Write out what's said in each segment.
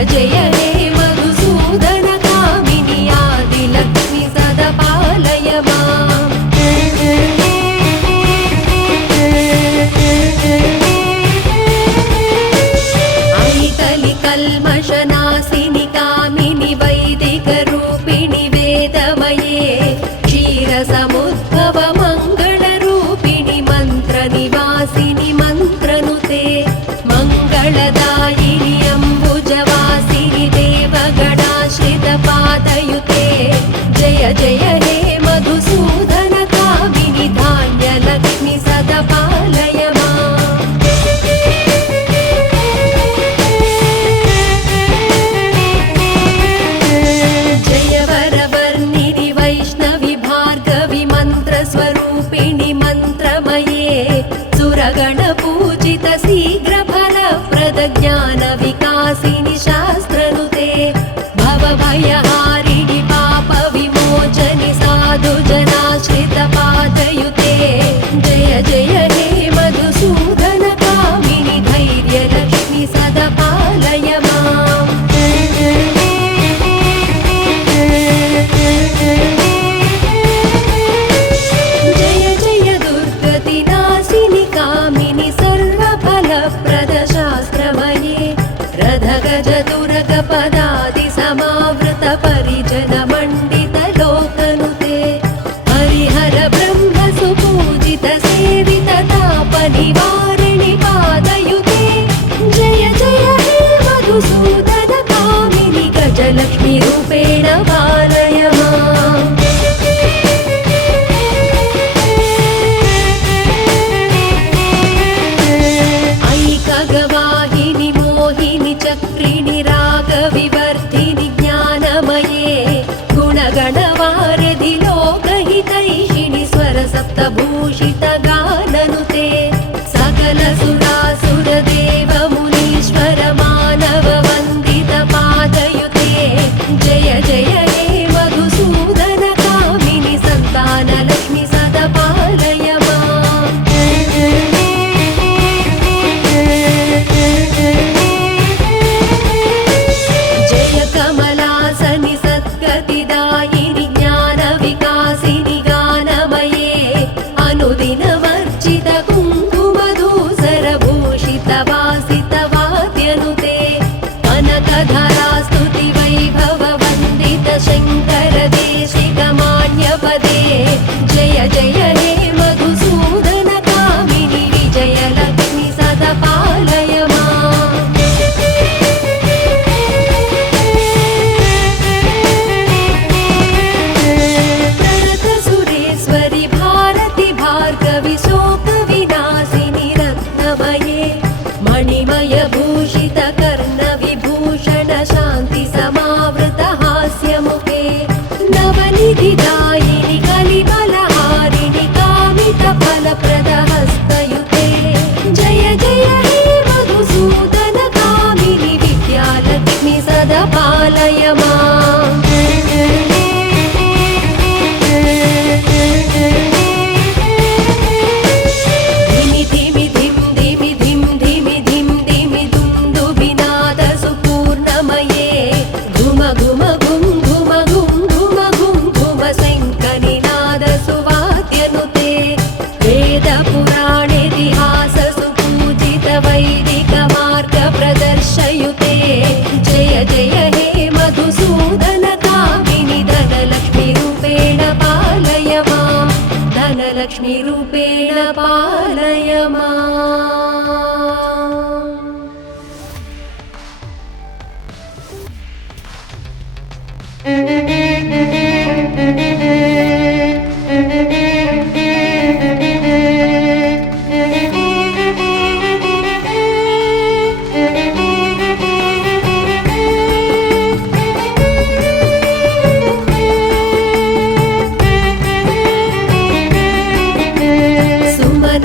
जय हे मधुसूदन कामिनि आदिलक्ष्मि सदा पालय माम्। ऐकलि कल्मषनाशिनि कामिनि वैदिकरूपिणि वेदमये क्षीरसमुद्भव मङ्गलरूपिणि मन्त्रनिवासिनि मन्त्रनुते मङ्गलदायिनि अम्बुजवासिनि देवगणाश्रितपादयुते जय जय हे मधुसूदन कामिनि धान्यलक्ष्मि सदा पालय माम्। जय वरवर्णिनि वैष्णवि भार्गवि मन्त्रस्वरूपिणि मन्त्रमये सुरगणपूजित शीघ्रफलप्रद ज्ञानविकासिनि शास्त्रनुते भवभयहारिणि पापविमोचनि साधुजनाश्रितपादयुते जय जय हे मधुसूदन कामिनि धैर्यलक्ष्मि सदा पालय माम्। जय जय दुर्गतिनाशिनि कामिनि सर्वफलप्रद शास्त्रमये रथगजतुरगपदादि समावृत परिजन मण्डित लोकनुते हरिहर ब्रह्म सुपूजित सेवित ताप निवारिणि पादयुते जय जय हे मधुसूदन कामिनि गजलक्ष्मी रूपेण पालय माम्। ऐकगवाहिनि मोहिनि चक्रिणि रागविवर्धिनि ज्ञानमये गुणगणवारिधि लोकहितैषिणि स्वरसप्तभूषित गाननुते सकल सुरासुरदेव मुनीश्वर मानव वन्दित पादयुते जय जय हे मधुसूदन कामिनि सन्तानलक्ष्मि सदा पालय माम्। जय कमलासनि सद्गतिदायिनि ज्ञानविकासिनि गानमये अनुदिनवर्जित कुङ्कुमधूसरभूषित वासित वाद्यनुते कनकधरास्तुति वैभव वन्दित शङ्कर देशिकमान्यपदे जय जय हे मधुसूदन कामिनि विजयलक्ष्मि सदा पालय माम्। प्रणत सुरेश्वरि भारति भार्गवि शोकविनाशिनि रत्नमये मणिमय भूषित कर्णविभूषण शान्ति समावृत हास्यमुखे नवनिधिदायिनि कलिबलहारिणि कामित फलप्रद हस्तयुते जय जय हे मधुसूदन कामिनि विद्यालक्ष्मि सदा पालय माम्। धिमि धिमि धिं धिमि धिं धिमि धिं धिमि दुन्दुभिनाद सुपूर्णमये घुम घुम घुं घुम घुं घुम घुं घुम शङ्खनिनाद सुवाद्यनुते वेदपुराणेतिहास सुपूजित वैदिक मार्ग प्रदर्शयुते जय जय हे मधुसूदन कामिनि धनलक्ष्मी रूपेण पालय माम्। धनलक्ष्मी रूपेण पालय माम्। सुमन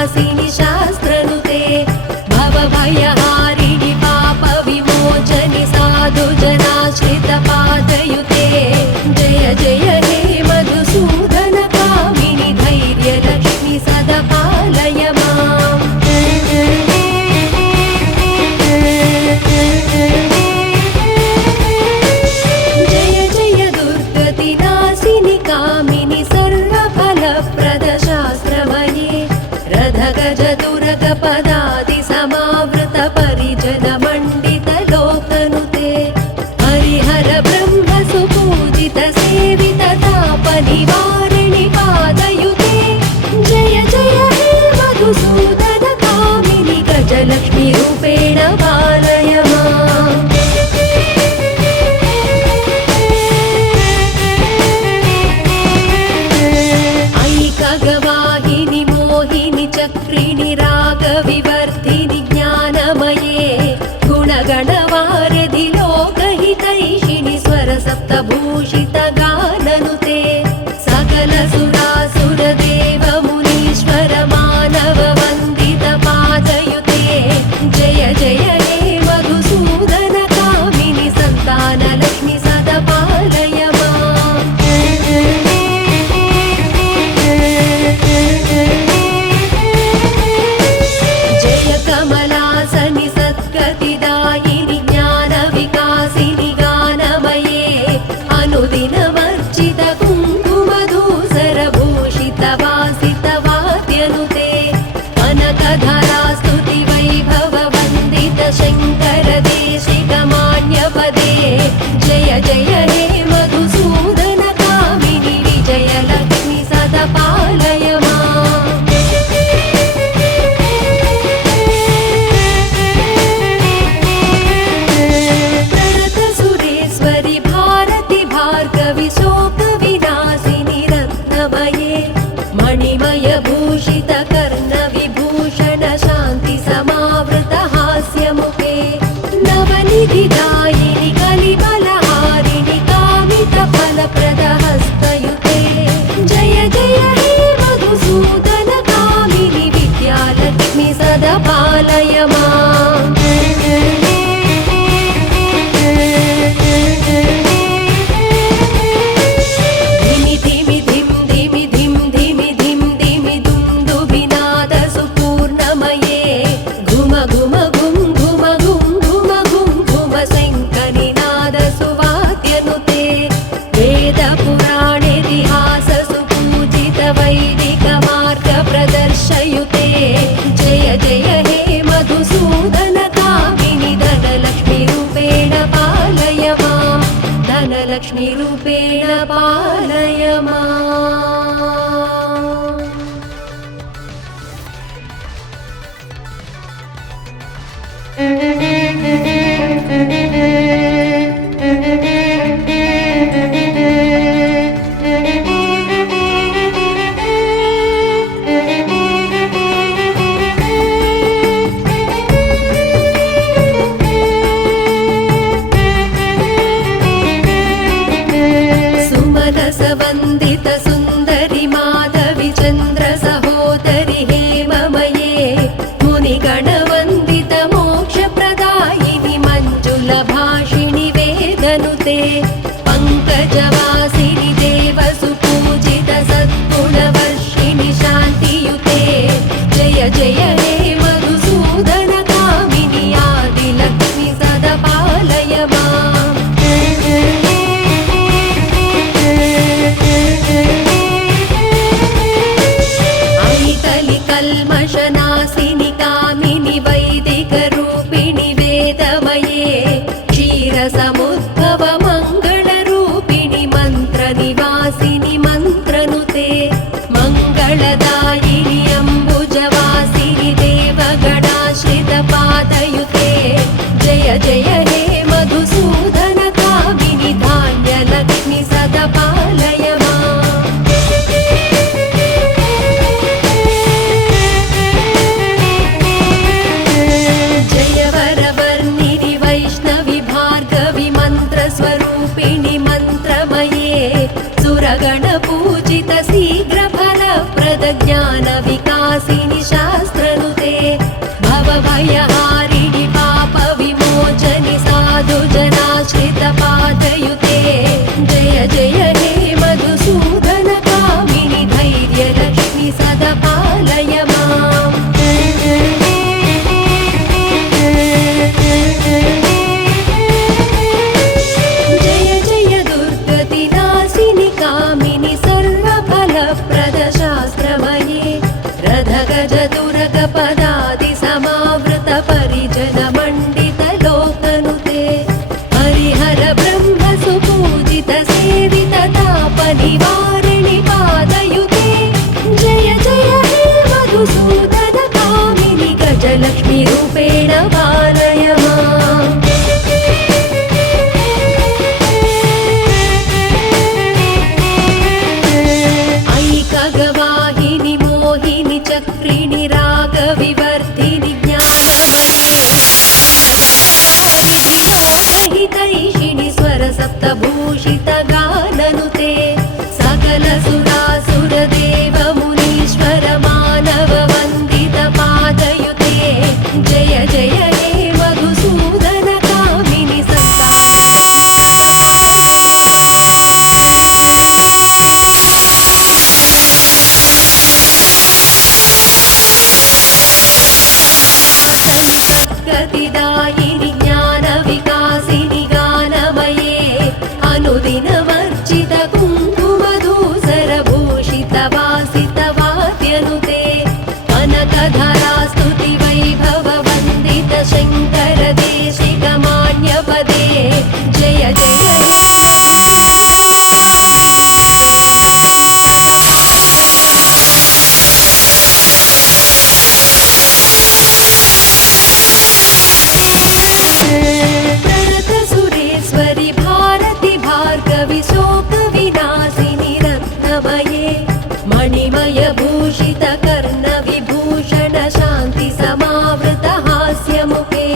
विलासिनि शास्त्रनुते भवभयहारिणि पापविमोचनि साधुजनाश्रितपादयुते जय जय हे मधुसूदनकामिनि धैर्यलक्ष्मि सदा पालय माम् जय जय दुर्गतिनाशिनि कामिनि सर्वफलप्रदशास्त्रमये रथगजदुरगपदादि समावृत परिजनमण्डितलोकनुते हरिहर ब्रह्म सुपूजित सेवित तापनिवारिणि पादयुते जय जय हे मधुसूदन कामिनि गजलक्ष्मी रूपेण पालय माम् ऐकगवाहिनि मोहिनि चक्रिणि रागविवर्धिनि ज्ञानमये गुणगणवारधि लोकहितैषिणि स्वरसप्तभूषित गाननुते सकल सुरासुरदेव मुनीश्वर मानव वन्दित पादयुते जय जय हे मधुसूदन कामिनि सन्तानलक्ष्मि सदा पालय माम् जय कमलासनि सद्गतिदायिनि ज्ञानविकासिनि गानमये अनुदिनमर्चित कुङ्कुमधूसरभूषित वासित वाद्यनुते कनकधरा स्तुति वैभव वन्दित शङ्कर देशिकमान्यपदे जय जय हे मधुसूदन कामिनि विजयलक्ष्मि सदा पालय माम् प्रणत सुरेश्वरि भारति भार्गवि शोकविनाशिनि रत्नमये मणिमय भूषित कर्ण विभूषण शान्ति समावृत हास्यमुखे नवनिधिदायिनि कलिबलहारिणि कामित फलप्रद हस्तयुते जय जय हे मधुसूदन कामिनि विद्यालक्ष्मि सदा पालय माम् धिमि धिमि धिं धिमि धिं धिमि धिं धिमि दुं दुबिनाद सुपूर्णमये घुम घुम घुं घुम घुं घुम घुं घुम शङ्खनिनाद सुवाद्यनुते वेद पुराणेतिहास सुपूजित वैदिक मार्ग प्रदर्शयुते जय जय हे मधुसूदन कामिनि धनलक्ष्मी रूपेण पालय माम् धनलक्ष्मी रूपेण पालय माम् सुमनस वन्दित सुन्दरि माधवि चन्द्र सहोदरि हेममये मुनिगणवन्दित मोक्षप्रदायिनि मञ्जुलभाषिणि वेदनुते पङ्कजवासिनि देव सुपूजित सद्गुणवर्षिणि शान्तियुते जय जय हे मधुसूदन कामिनि आदिलक्ष्मि सदा पालय माम् ऐतलि कल्मषनाशिनि कामिनि वैदिकरूपिणि वेदमये क्षीरसमुद्भव मङ्गलरूपिणि मन्त्रनिवासिनि मन्त्रनुते मङ्गलदायिनि अम्बुजवासिनि देवगणाश्रित पादयुते जय जय हे मधुसूदन कामिनि धान्यलक्ष्मि सदा पालय माम् पदादि समावृत परिजन मण्डित लोकनुते हरिहर ब्रह्म सुपूजित सेवित ताप निवारिणि पादयुते जय जय हे मधुसूदन कामिनि गजलक्ष्मी रूपेण पालय माम् ऐकगवाहिनि मोहिनि चक्रिणि रागविवर्धिनि ज्ञानमये लोकहितैषिणि स्वरसप्तभूषित गाननुते सकल सुरासुर देव मुनीश्वर मानव वन्दित पादयुते जय जय हे मधुसूदन कामिनि गतिदायिनि ज्ञानविकासिनि गानमये अनुदिनमर्चित कुङ्कुमधूसरभूषित वासित वाद्यनुते कनकधरा स्तुति वैभव वन्दित शङ्कर देशिक मान्यपदे जय जय प्रणतसुरेश्वरि भारति भार्गवि शोकविनाशिनि रत्नमये मणिमय भूषित कर्णविभूषण शान्ति समावृत हास्यमुखे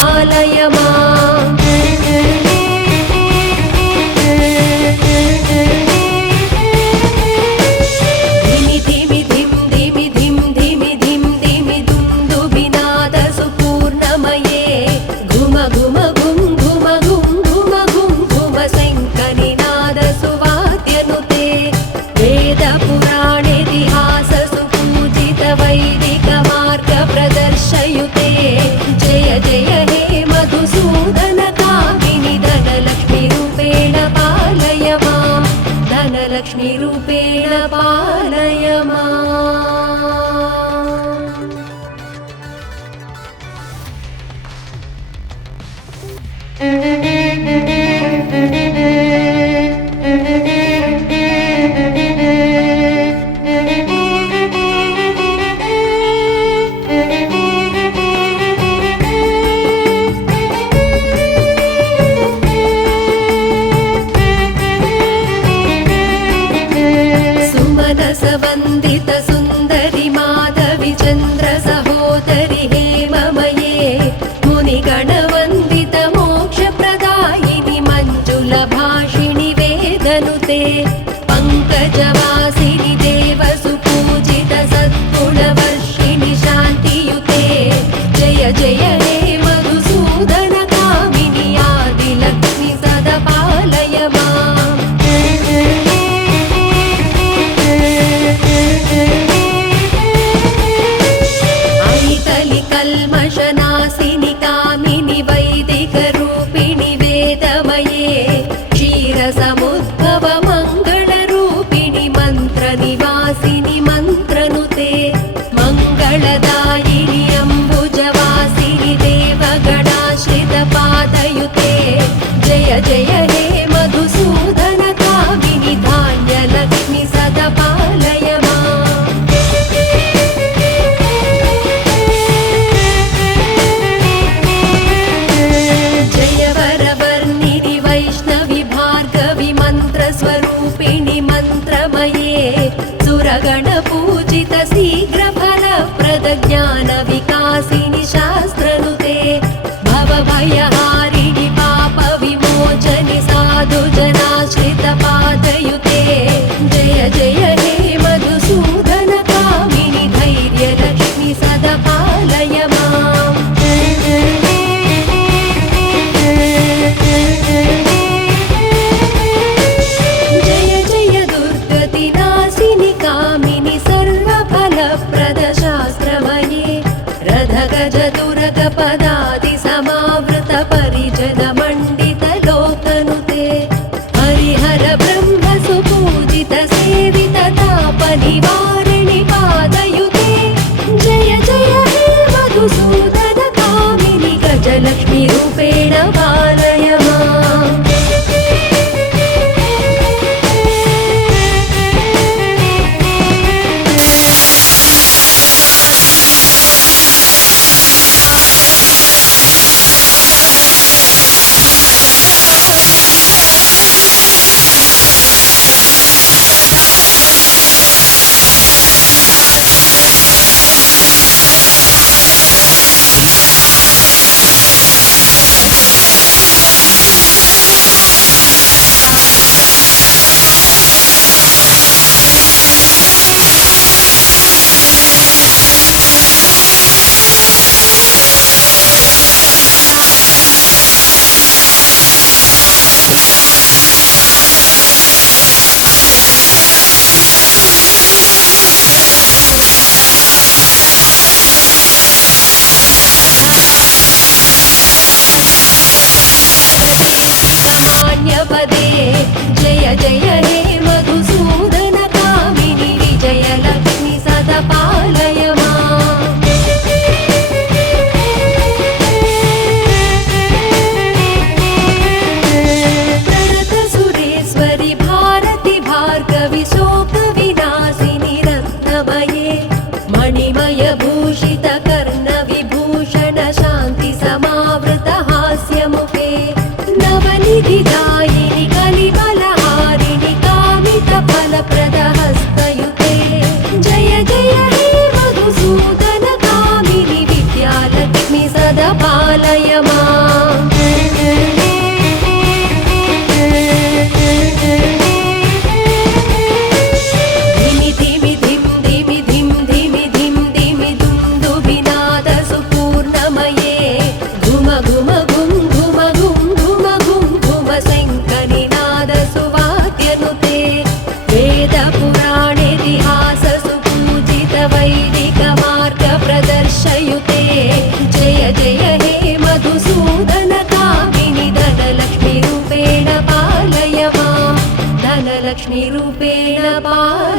पालय माम् धिमि धिमि धिं धिमि धिं धिमि धिं धिमि दुन्दुभिनाद सुपूर्णमये घुम घुम घुं घुम घुं घुम घुं घुम शङ्खनिनाद सुवाद्यनुते वेद पुराणेतिहास सुपूजित वैदिक मार्ग प्रदर्शयुते जय जय हे मधुसूदन कामिनि धनलक्ष्मी रूपेण पालय माम् धनलक्ष्मी रूपेण पालय माम् सुमनसवन्दित सुन्दरि माधवि चन्द्र सहोदरि हेममये मुनिगणवन्दित मोक्षप्रदायिनि मञ्जुलभाषिणि वेदनुते पङ्कजवासिनि देव सुपूजित सद्गुणवर्षिणि शान्तियुते जय जय हे मधुसूदन कामिनि आदिलक्ष्मि सदा पालय माम् कल्मषनाशिनि कामिनि वैदिकरूपिणि वेदमये क्षीरसमुद्भव मङ्गलरूपिणि मन्त्रनिवासिनि मन्त्रनुते मङ्गलदायिनि अम्बुजवासिनि देवगणाश्रित पादयुते जय जय हे मधुसूदन कामिनि धान्यलक्ष्मि सदा पालय माम् जय वरवर्णिनि वैष्णवि भार्गवि मन्त्रस्वरूपिणि मन्त्रमये सुरगणपूजित शीघ्रफलप्रद ज्ञानविकासिनि शास्त्रनुते भवभयहारिणि पापविमोचनि साधुजनाश्रित पादयुते जय जय हे मधुसूदन कामिनि धैर्यलक्ष्मि सदा पालय माम् जय जय दुर्गतिनाशिनि कामिनि सर्वफलप्रद शास्त्रमये रथगज दुर्गपदादि रूपेण पाहि